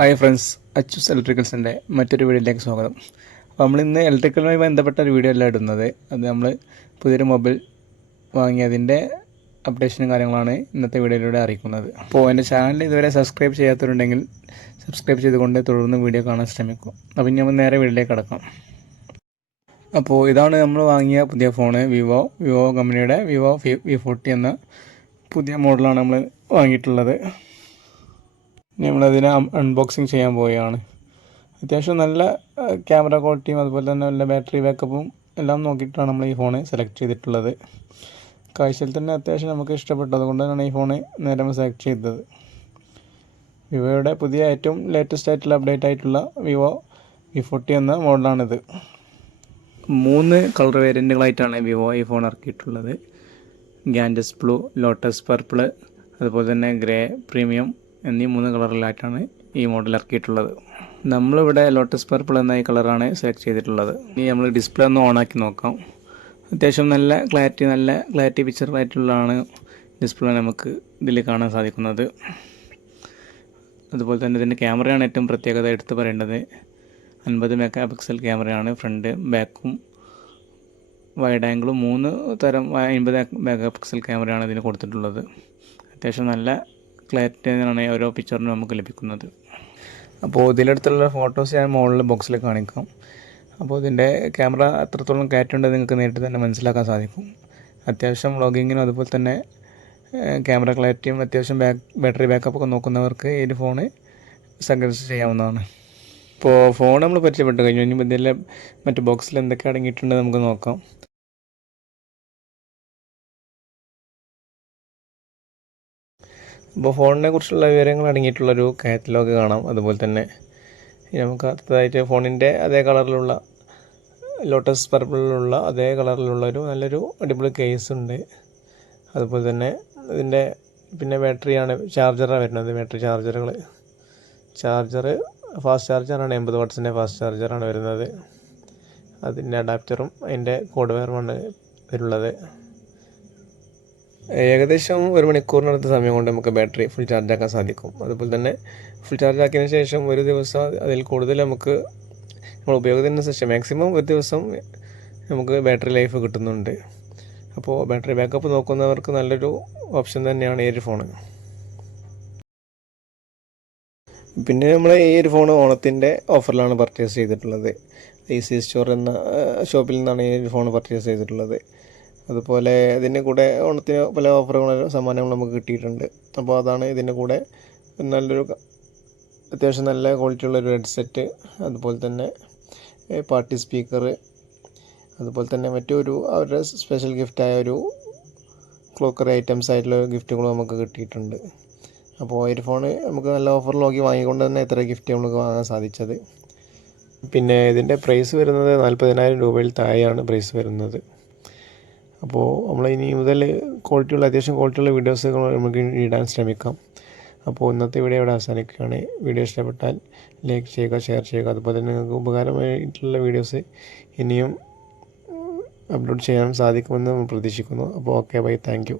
Hi friends Achus ഇലക്ട്രിക്കൽസിന്റെ മറ്റൊരു വീഡിയോയിലേക്ക് സ്വാഗതം. അപ്പോൾ നമ്മൾ ഇന്ന് ഇലക്ട്രിക്കലുമായി ബന്ധപ്പെട്ട ഒരു വീഡിയോ അല്ല ഇടുന്നത്. അത് നമ്മൾ പുതിയൊരു മൊബൈൽ വാങ്ങിയതിന്റെ അപ്ഡേഷനും കാര്യങ്ങളാണ് ഇന്നത്തെ വീഡിയോയിലൂടെ അറിയിക്കുന്നത്. അപ്പോൾ എന്റെ ചാനൽ ഇതുവരെ സബ്സ്ക്രൈബ് ചെയ്യാത്തവരുണ്ടെങ്കിൽ സബ്സ്ക്രൈബ് ചെയ്തുകൊണ്ട് തുടർന്ന് വീഡിയോ കാണാൻ ശ്രമിക്കും. അപ്പോൾ ഇനി നമ്മൾ നേരെ വീഡിയോയിലേക്ക് കടക്കാം. അപ്പോൾ ഇതാണ് നമ്മൾ വാങ്ങിയ പുതിയ ഫോണ് വിവോ. വിവോ കമ്പനിയുടെ വിവോ വി ഫോർട്ടി എന്ന പുതിയ മോഡലാണ് നമ്മൾ വാങ്ങിയിട്ടുള്ളത്. നമ്മളതിനെ അൺബോക്സിങ് ചെയ്യാൻ പോവുകയാണ്. അത്യാവശ്യം നല്ല ക്യാമറ ക്വാളിറ്റിയും അതുപോലെ തന്നെ നല്ല ബാറ്ററി ബാക്കപ്പും എല്ലാം നോക്കിയിട്ടാണ് നമ്മൾ ഈ ഫോൺ സെലക്ട് ചെയ്തിട്ടുള്ളത്. കാഴ്ചയിൽ തന്നെ അത്യാവശ്യം നമുക്ക് ഇഷ്ടപ്പെട്ടത് കൊണ്ട് തന്നെയാണ് ഈ ഫോൺ നേരം സെലക്ട് ചെയ്തത്. വിവോയുടെ പുതിയ ഏറ്റവും ലേറ്റസ്റ്റ് ആയിട്ടുള്ള അപ്ഡേറ്റ് ആയിട്ടുള്ള വിവോ വി ഫോർട്ടി എന്ന മോഡലാണിത്. മൂന്ന് കളർ വേരിയന്റുകളായിട്ടാണ് വിവോ ഈ ഫോൺ ഇറക്കിയിട്ടുള്ളത്. ഗാൻഡസ് ബ്ലൂ ലോട്ടസ് പർപ്പിൾ അതുപോലെ തന്നെ ഗ്രേ പ്രീമിയം എന്നീ മൂന്ന് കളറിലായിട്ടാണ് ഈ മോഡൽ ഇറക്കിയിട്ടുള്ളത്. നമ്മളിവിടെ ലോട്ടസ് പർപ്പിൾ എന്ന ഈ കളറാണ് സെലക്ട് ചെയ്തിട്ടുള്ളത്. ഇനി നമ്മൾ ഡിസ്പ്ലേ ഒന്ന് ഓണാക്കി നോക്കാം. അത്യാവശ്യം നല്ല ക്ലാരിറ്റി നല്ല ക്ലാരിറ്റി പിക്ചറായിട്ടുള്ളതാണ് ഡിസ്പ്ലേ നമുക്ക് ഇതിൽ കാണാൻ സാധിക്കുന്നത്. അതുപോലെ തന്നെ ഇതിന്റെ ക്യാമറയാണ് ഏറ്റവും പ്രത്യേകത എടുത്ത് പറയേണ്ടത്. അൻപത് മെഗാ പിക്സൽ ക്യാമറയാണ് ഫ്രണ്ട് ബാക്കും വൈഡ് ആംഗിളും മൂന്ന് തരം അൻപത് മെഗാ പിക്സൽ ക്യാമറയാണ് ഇതിന് കൊടുത്തിട്ടുള്ളത്. അത്യാവശ്യം നല്ല ക്ലാരിറ്റി തന്നെയാണ് ഓരോ പിക്ചറിനും നമുക്ക് ലഭിക്കുന്നത്. അപ്പോൾ ഇതിലെടുത്തുള്ള ഫോട്ടോസ് ഞാൻ മുകളിൽ ബോക്സിൽ കാണിക്കാം. അപ്പോൾ ഇതിന്റെ ക്യാമറ എത്രത്തോളം ക്ലാരിറ്റി ഉണ്ടെന്ന് നിങ്ങൾക്ക് നേരിട്ട് തന്നെ മനസ്സിലാക്കാൻ സാധിക്കും. അത്യാവശ്യം വ്ളോഗിങ്ങിനും അതുപോലെ തന്നെ ക്യാമറ ക്ലാരിറ്റിയും അത്യാവശ്യം ബാക്ക് ബാറ്ററി ബാക്കപ്പ് ഒക്കെ നോക്കുന്നവർക്ക് ഈ ഫോണ് സജസ്റ്റ് ചെയ്യാവുന്നതാണ്. ഇപ്പോൾ ഫോൺ നമ്മൾ പരിചയപ്പെട്ട് കഴിഞ്ഞു. ഇനി ഇതിലെ മറ്റു ബോക്സിൽ എന്തൊക്കെ അടങ്ങിയിട്ടുണ്ട് നമുക്ക് നോക്കാം. അപ്പോൾ ഫോണിനെ കുറിച്ചുള്ള വിവരങ്ങൾ അടങ്ങിയിട്ടുള്ളൊരു കാറ്റലോഗ് കാണാം. അതുപോലെ തന്നെ നമുക്ക് അടുത്തതായിട്ട് ഫോണിന്റെ അതേ കളറിലുള്ള ലോട്ടസ് പർപ്പിളിലുള്ള അതേ കളറിലുള്ള ഒരു നല്ലൊരു അടിപൊളി കേസ് ഉണ്ട്. അതുപോലെ തന്നെ ഇതിന്റെ പിന്നെ ബാറ്ററിയാണ് ചാർജറാണ് വരുന്നത് ബാറ്ററി ചാർജറുകൾ ചാർജർ ഫാസ്റ്റ് ചാർജറാണ് എൺപത് വാട്ട്സിന്റെ ഫാസ്റ്റ് ചാർജറാണ് വരുന്നത്. അതിന്റെ അഡാപ്റ്ററും അതിന്റെ കോഡ് വയറുമാണ് ഇതിലുള്ളത് ഏകദേശം ഒരു മണിക്കൂറിനടുത്ത സമയം കൊണ്ട് നമുക്ക് ബാറ്ററി ഫുൾ ചാർജ് ആക്കാൻ സാധിക്കും. അതുപോലെ തന്നെ ഫുൾ ചാർജ് ആക്കിയതിന് ശേഷം ഒരു ദിവസം അതിൽ കൂടുതൽ നമുക്ക് നമ്മൾ ഉപയോഗത്തിനനുസരിച്ച് മാക്സിമം ഒരു ദിവസം നമുക്ക് ബാറ്ററി ലൈഫ് കിട്ടുന്നുണ്ട്. അപ്പോൾ ബാറ്ററി ബാക്കപ്പ് നോക്കുന്നവർക്ക് നല്ലൊരു ഓപ്ഷൻ തന്നെയാണ് ഈ ഒരു ഫോൺ പിന്നെ നമ്മൾ ഈ ഒരു ഫോൺ ഓണത്തിന്റെ ഓഫറിലാണ് പർച്ചേസ് ചെയ്തിട്ടുള്ളത്. ഈ സി സ്റ്റോർ എന്ന ഷോപ്പിൽ നിന്നാണ് ഈ ഒരു ഫോൺ പർച്ചേസ് ചെയ്തിട്ടുള്ളത്. അതുപോലെ ഇതിന്റെ കൂടെ ഓണത്തിന് പല ഓഫറുകളും സമ്മാനങ്ങളും നമുക്ക് കിട്ടിയിട്ടുണ്ട്. അപ്പോൾ അതാണ് ഇതിന്റെ കൂടെ നല്ലൊരു അത്യാവശ്യം നല്ല ക്വാളിറ്റി ഉള്ളൊരു ഹെഡ്സെറ്റ് അതുപോലെ തന്നെ പാർട്ടി സ്പീക്കർ അതുപോലെ തന്നെ മറ്റൊരു അവരുടെ സ്പെഷ്യൽ ഗിഫ്റ്റായ ഒരു ക്ലോക്കറി ഐറ്റംസ് ആയിട്ടുള്ള ഗിഫ്റ്റുകളും നമുക്ക് കിട്ടിയിട്ടുണ്ട്. അപ്പോൾ ഒരു ഫോൺ നമുക്ക് നല്ല ഓഫർ നോക്കി വാങ്ങിക്കൊണ്ട് തന്നെ ഇത്ര ഗിഫ്റ്റ് നമുക്ക് വാങ്ങാൻ സാധിച്ചത്. പിന്നെ ഇതിന്റെ പ്രൈസ് വരുന്നത് നാൽപ്പതിനായിരം രൂപയിൽ താഴെയാണ് പ്രൈസ് വരുന്നത്. അപ്പോൾ നമ്മൾ ഇനി മുതൽ ക്വാളിറ്റിയുള്ള അത്യാവശ്യം ക്വാളിറ്റിയുള്ള വീഡിയോസ് നമുക്ക് ഇടാൻ ശ്രമിക്കാം. അപ്പോൾ ഇന്നത്തെ വീഡിയോ ഇവിടെ അവസാനിക്കുകയാണ്. വീഡിയോ ഇഷ്ടപ്പെട്ടാൽ ലൈക്ക് ചെയ്യുക ഷെയർ ചെയ്യുക. അതുപോലെ തന്നെ നിങ്ങൾക്ക് ഉപകാരമായിട്ടുള്ള വീഡിയോസ് ഇനിയും അപ്ലോഡ് ചെയ്യാൻ സാധിക്കുമെന്ന് പ്രതീക്ഷിക്കുന്നു. അപ്പോൾ ഓക്കെ ബൈ താങ്ക്